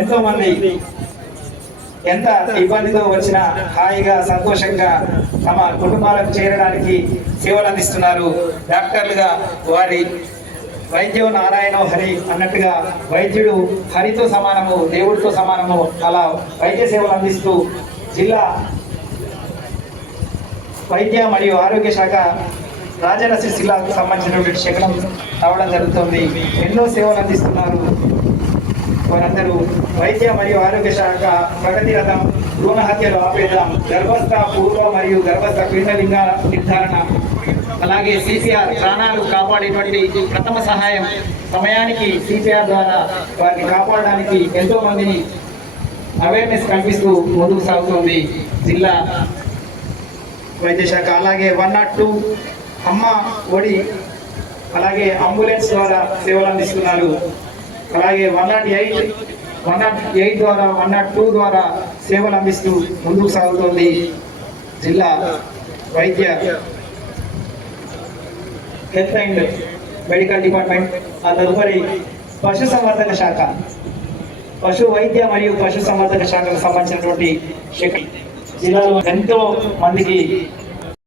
ఎంతో మంది ఎంత ఇబ్బందితో వచ్చినా హాయిగా సంతోషంగా తమ కుటుంబాలకు చేరడానికి సేవలు అందిస్తున్నారు. డాక్టర్లుగా వారి వైద్యం నారాయణో హరి అన్నట్టుగా వైద్యుడు హరితో సమానము, దేవుడితో సమానము. అలా వైద్య సేవలు అందిస్తూ జిల్లా వైద్య మరియు ఆరోగ్య శాఖ రాజన్న సిరిసిల్లాకు సంబంధించినటువంటి శకలం రావడం జరుగుతుంది. ఎన్నో సేవలు అందిస్తున్నారు వారందరూ. వైద్య మరియు ఆరోగ్య శాఖ ప్రగతి రథం, భ్రూణ హత్యలు ఆపేద్దాం, గర్భస్థ పూర్వ మరియు గర్భస్థ పిండలింగ నిర్ధారణ, అలాగే సిపిఆర్ ప్రాణాలు కాపాడేటువంటి ప్రథమ సహాయం సమయానికి సిపిఆర్ ద్వారా వారిని కాపాడడానికి ఎంతో మందిని అవేర్నెస్ కల్పిస్తూ ముందుకు సాగుతుంది జిల్లా వైద్య శాఖ. అలాగే 102 అమ్మ ఒడి, అలాగే అంబులెన్స్ ద్వారా సేవలు అందిస్తున్నారు. అలాగే 108 ద్వారా 102 ద్వారా సేవలు అందిస్తూ ముందుకు సాగుతోంది జిల్లా వైద్య హెల్త్ అండ్ మెడికల్ డిపార్ట్మెంట్. ఆ తదుపరి పశు సంవర్ధక శాఖ, పశు వైద్య మరియు పశు సంవర్ధక శాఖకు సంబంధించినటువంటి శాఖ జిల్లాలో ఎంతో మందికి